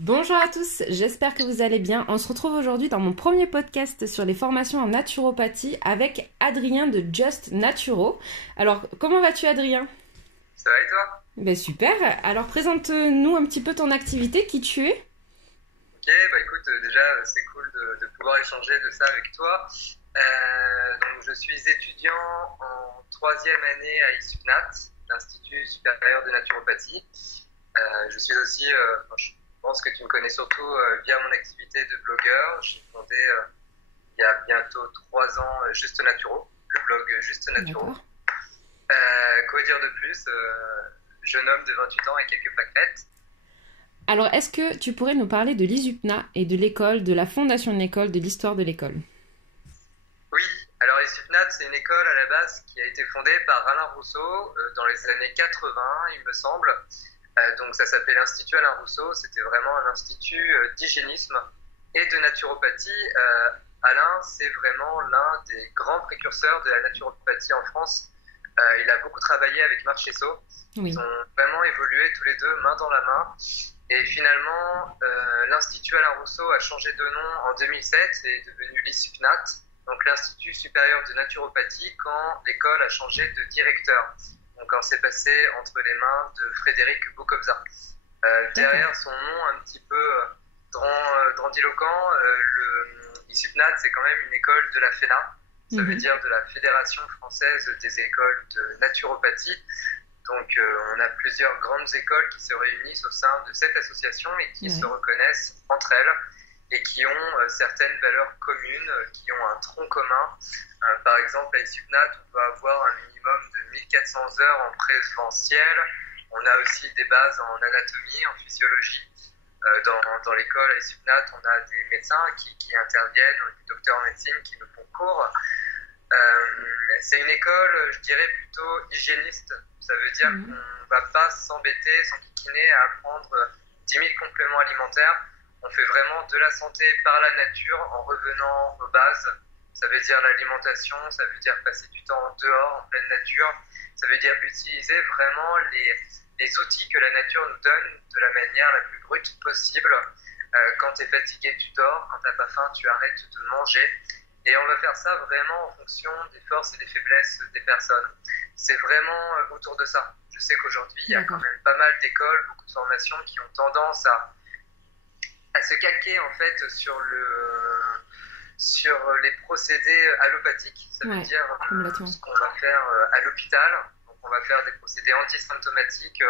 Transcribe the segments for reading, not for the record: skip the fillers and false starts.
Bonjour à tous, j'espère que vous allez bien. On se retrouve aujourd'hui dans mon premier podcast sur les formations en naturopathie avec Adrien de Just Naturo. Alors, comment vas-tu Adrien? Ça va et toi? Ben super, alors présente-nous un petit peu ton activité, qui tu es? Ok, bah écoute, déjà c'est cool de pouvoir échanger de ça avec toi. Donc je suis étudiant en troisième année à ISUPNAT, l'Institut supérieur de naturopathie. Je suis aussi, je pense que tu me connais surtout via mon activité de blogueur. J'ai fondé il y a bientôt 3 ans Juste Naturo, le blog Juste Naturo. D'accord. Quoi dire de plus? Jeune homme de 28 ans et quelques pâquerettes. Alors, est-ce que tu pourrais nous parler de l'ISUPNA et de l'école, de la fondation de l'école, de l'histoire de l'école? Oui, alors ISUPNAT, c'est une école à la base qui a été fondée par Alain Rousseau dans les années 80, il me semble. Donc ça s'appelait l'Institut Alain Rousseau, c'était vraiment un institut d'hygiénisme et de naturopathie. Alain, c'est vraiment l'un des grands précurseurs de la naturopathie en France. Il a beaucoup travaillé avec Marchesso. Oui. Ils ont vraiment évolué tous les deux main dans la main. Et finalement, l'Institut Alain Rousseau a changé de nom en 2007 et est devenu l'ISUPNAT, donc l'Institut supérieur de naturopathie, quand l'école a changé de directeur. Donc quand c'est passé entre les mains de Frédéric Bocobza. Derrière son nom un petit peu grandiloquent, le ISUPNAT, c'est quand même une école de la FENA, ça veut dire de la Fédération française des écoles de naturopathie. Donc on a plusieurs grandes écoles qui se réunissent au sein de cette association et qui se reconnaissent entre elles et qui ont certaines valeurs communes, qui ont un tronc commun. Par exemple, à ISUPNAT, on peut avoir un minimum de 1400 heures en présentiel. On a aussi des bases en anatomie, en physiologie. Dans l'école à ISUPNAT, on a des médecins qui interviennent, des docteurs en médecine qui nous font cours. C'est une école, je dirais, plutôt hygiéniste. Ça veut dire qu'on ne va pas s'embêter, s'enquiquiner à apprendre 10 000 compléments alimentaires. On fait vraiment de la santé par la nature en revenant aux bases. Ça veut dire l'alimentation, ça veut dire passer du temps dehors, en pleine nature. Ça veut dire utiliser vraiment les outils que la nature nous donne de la manière la plus brute possible. Quand tu es fatigué, tu dors. Quand tu n'as pas faim, tu arrêtes de manger. Et on va faire ça vraiment en fonction des forces et des faiblesses des personnes. C'est vraiment autour de ça. Je sais qu'aujourd'hui, il y a quand même pas mal d'écoles, beaucoup de formations qui ont tendance à se calquer en fait sur les procédés allopathiques. Ça veut dire ce qu'on va faire à l'hôpital. Donc on va faire des procédés antisymptomatiques.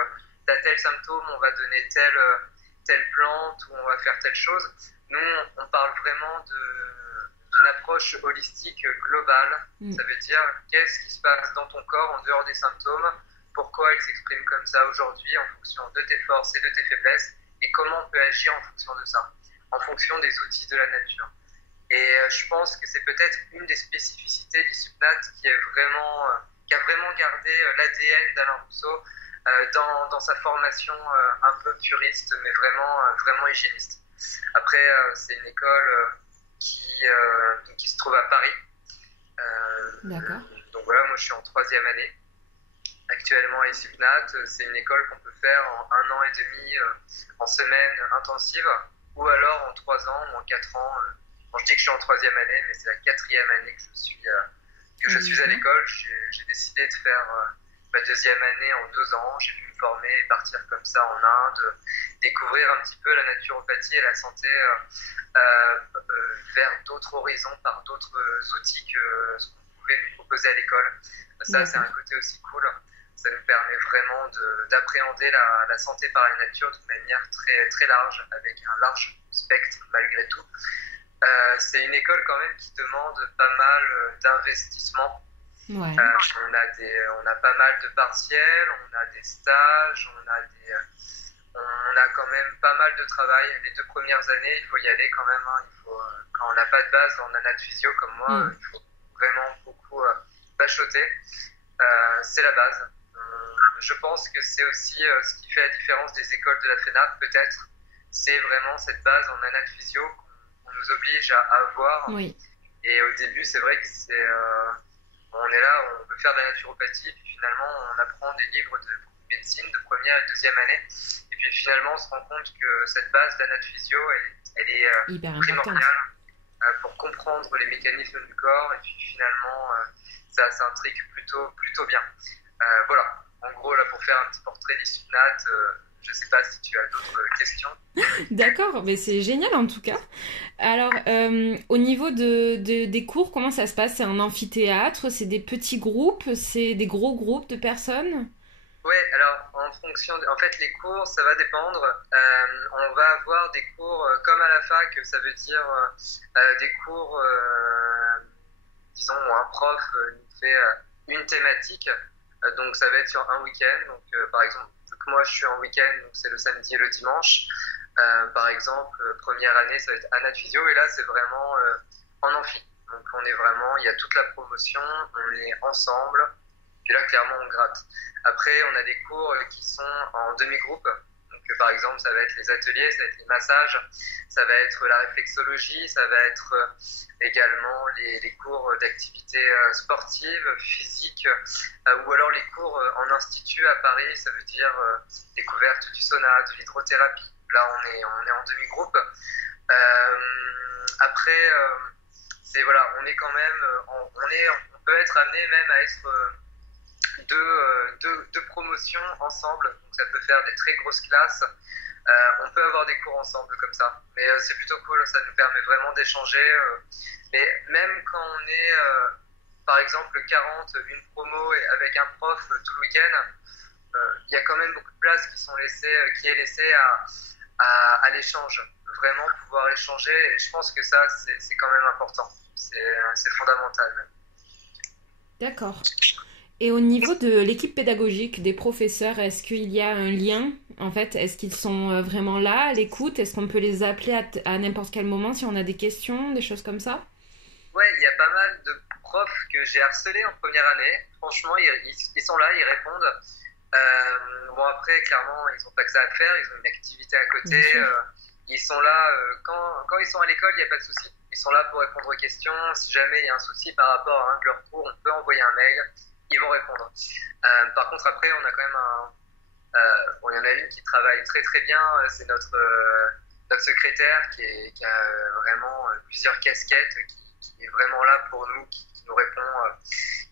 T'as tel symptôme, on va donner telle plante ou on va faire telle chose. Nous, on parle vraiment d'une approche holistique globale. Ça veut dire qu'est-ce qui se passe dans ton corps en dehors des symptômes, pourquoi il s'exprime comme ça aujourd'hui en fonction de tes forces et de tes faiblesses et comment on peut agir en fonction de ça, en fonction des outils de la nature. Et je pense que c'est peut-être une des spécificités d'ISUPNAT qui a vraiment gardé l'ADN d'Alain Rousseau dans sa formation un peu puriste, mais vraiment hygiéniste. Après, c'est une école qui se trouve à Paris. D'accord. Donc voilà, moi je suis en troisième année actuellement à ISUPNAT. C'est une école qu'on peut faire en 1 an et demi en semaine intensive ou alors en 3 ans ou en 4 ans. Bon, je dis que je suis en troisième année, mais c'est la quatrième année que je suis à l'école. J'ai décidé de faire ma deuxième année en 2 ans. J'ai pu me former et partir comme ça en Inde, découvrir un petit peu la naturopathie et la santé vers d'autres horizons, par d'autres outils que ce qu'on pouvait nous proposer à l'école. Ça, c'est un côté aussi cool. Ça nous permet vraiment d'appréhender la santé par la nature d'une manière très, très large, avec un large spectre malgré tout. C'est une école quand même qui demande pas mal d'investissement. Ouais. On a pas mal de partiels, on a des stages, on a quand même pas mal de travail. Les 2 premières années, il faut y aller quand même. Quand on n'a pas de base en anat physio comme moi, il faut vraiment beaucoup bachoter. C'est la base. Je pense que c'est aussi ce qui fait la différence des écoles de la FENA, peut-être. C'est vraiment cette base en anat physio qu'on nous oblige à avoir. Oui. Et au début, c'est vrai que on est là, on veut faire de la naturopathie, et puis finalement, on apprend des livres de médecine de première et deuxième année. Et puis puis finalement, on se rend compte que cette base d'anaphysio, elle est Hyper importante. primordiale pour comprendre les mécanismes du corps. Et puis finalement, ça s'intrigue plutôt bien. Voilà, en gros, là, pour faire un petit portrait d'Isupnat, je ne sais pas si tu as d'autres questions. D'accord, mais c'est génial en tout cas. Alors, au niveau des cours, comment ça se passe? C'est un amphithéâtre, c'est des petits groupes, c'est des gros groupes de personnes? Ouais, alors en fait, les cours, ça va dépendre. On va avoir des cours comme à la fac, ça veut dire des cours, disons, où un prof nous fait une thématique. Donc ça va être sur un week-end. Donc par exemple, vu que moi je suis en week-end, donc c'est le samedi et le dimanche. Par exemple, première année, ça va être anaphysio, et là c'est vraiment en amphi. Donc on est vraiment, il y a toute la promotion, on est ensemble. Puis là, clairement, on gratte. Après, on a des cours qui sont en demi-groupe. Donc, par exemple, ça va être les ateliers, ça va être les massages, ça va être la réflexologie, ça va être également les cours d'activité sportive, physique, ou alors les cours en institut à Paris, ça veut dire découverte du sauna, de l'hydrothérapie. Là, on est en demi-groupe. Après, voilà, on est quand même, on peut être amené même à être deux promotions ensemble, donc ça peut faire des très grosses classes. On peut avoir des cours ensemble comme ça, mais c'est plutôt cool, ça nous permet vraiment d'échanger. Mais même quand on est, par exemple, 40, une promo et avec un prof tout le week-end, il y a quand même beaucoup de place qui est laissée à l'échange. Vraiment pouvoir échanger, et je pense que ça, c'est quand même important. C'est fondamental même. D'accord. Et au niveau de l'équipe pédagogique, des professeurs, est-ce qu'il y a un lien? En fait, est-ce qu'ils sont vraiment là, à l'écoute? Est-ce qu'on peut les appeler à n'importe quel moment si on a des questions, des choses comme ça? Ouais, il y a pas mal de profs que j'ai harcelés en première année. Franchement, ils sont là, ils répondent. Bon, après, clairement, ils n'ont pas que ça à faire, ils ont une activité à côté. Ils sont là, quand ils sont à l'école, il n'y a pas de souci. Ils sont là pour répondre aux questions. Si jamais il y a un souci par rapport à un de leurs cours, on peut envoyer un mail. Ils vont répondre. Par contre, après, on a quand même bon, il y en a une qui travaille très très bien, c'est notre secrétaire qui a vraiment plusieurs casquettes, qui est vraiment là pour nous, qui nous répond,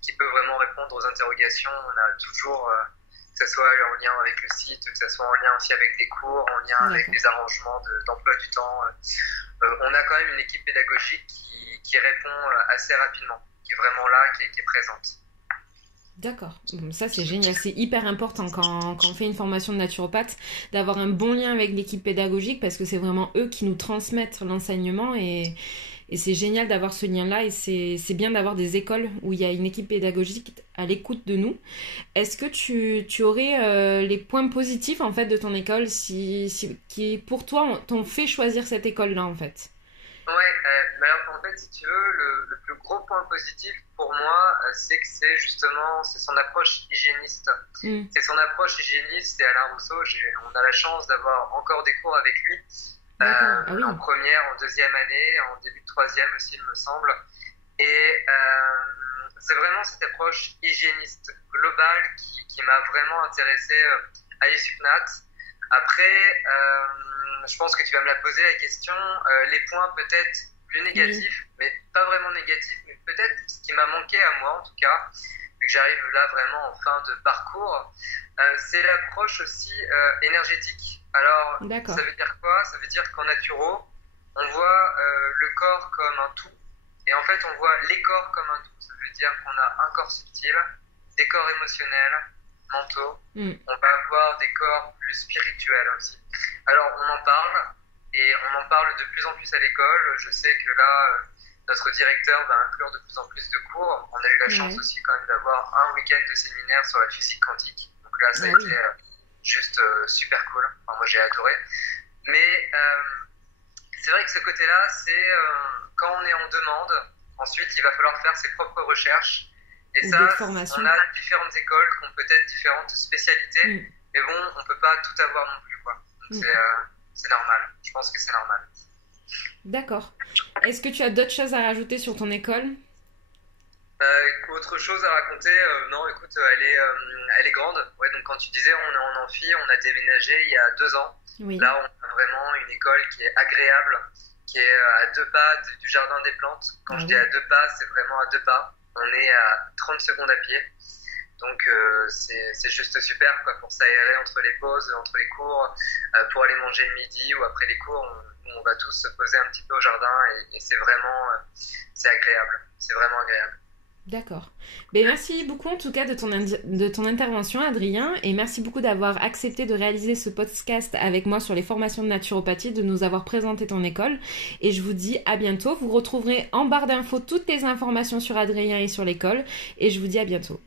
qui peut vraiment répondre aux interrogations. On a toujours, que ce soit en lien avec le site, que ce soit en lien aussi avec des cours, en lien avec les arrangements d'emploi du temps. On a quand même une équipe pédagogique qui répond assez rapidement, qui est vraiment là, qui est présente. D'accord, bon, ça c'est génial, c'est hyper important quand on fait une formation de naturopathe d'avoir un bon lien avec l'équipe pédagogique parce que c'est vraiment eux qui nous transmettent l'enseignement et c'est génial d'avoir ce lien-là et c'est bien d'avoir des écoles où il y a une équipe pédagogique à l'écoute de nous. Est-ce que tu aurais les points positifs en fait de ton école qui pour toi t'ont fait choisir cette école-là en fait? Ouais, mais alors en fait, si tu veux, le plus gros point positif pour moi, c'est que c'est son approche hygiéniste. C'est son approche hygiéniste, c'est Alain Rousseau. On a la chance d'avoir encore des cours avec lui, oui. en première, en deuxième année, en début de troisième aussi, il me semble. Et c'est vraiment cette approche hygiéniste globale qui m'a vraiment intéressé à Isupnat. Après, je pense que tu vas me la poser la question. Les points peut-être plus négatifs, mais pas vraiment négatifs, mais peut-être ce qui m'a manqué à moi en tout cas, vu que j'arrive là vraiment en fin de parcours, c'est l'approche aussi énergétique. Alors, ça veut dire quoi? Ça veut dire qu'en naturo, on voit le corps comme un tout, et en fait on voit les corps comme un tout. Ça veut dire qu'on a un corps subtil, des corps émotionnels, mentaux, on va avoir des corps plus spirituels aussi. Alors on en parle, et on en parle de plus en plus à l'école. Je sais que là, notre directeur va inclure de plus en plus de cours. On a eu la chance aussi quand même d'avoir un week-end de séminaire sur la physique quantique. Donc là, ça a été juste super cool. Enfin, moi, j'ai adoré. Mais c'est vrai que ce côté-là, c'est quand on est en demande, ensuite, il va falloir faire ses propres recherches. Et ça, on a différentes écoles qui ont peut-être différentes spécialités, mais bon, on ne peut pas tout avoir non plus, quoi. Donc c'est normal, je pense que c'est normal. D'accord. Est-ce que tu as d'autres choses à rajouter sur ton école? Autre chose à raconter? Non, écoute, elle est grande. Ouais, donc quand tu disais on est en amphi, on a déménagé il y a 2 ans. Oui. Là, on a vraiment une école qui est agréable, qui est à 2 pas du jardin des plantes. Quand je dis à 2 pas, c'est vraiment à 2 pas. On est à 30 secondes à pied. Donc c'est juste super quoi, pour s'aérer entre les pauses, entre les cours, pour aller manger le midi ou après les cours, on va tous se poser un petit peu au jardin et c'est vraiment c'est agréable. C'est vraiment agréable. D'accord. Ben, merci beaucoup en tout cas de ton intervention, Adrien, et merci beaucoup d'avoir accepté de réaliser ce podcast avec moi sur les formations de naturopathie, de nous avoir présenté ton école. Et je vous dis à bientôt. Vous retrouverez en barre d'infos toutes les informations sur Adrien et sur l'école. Et je vous dis à bientôt.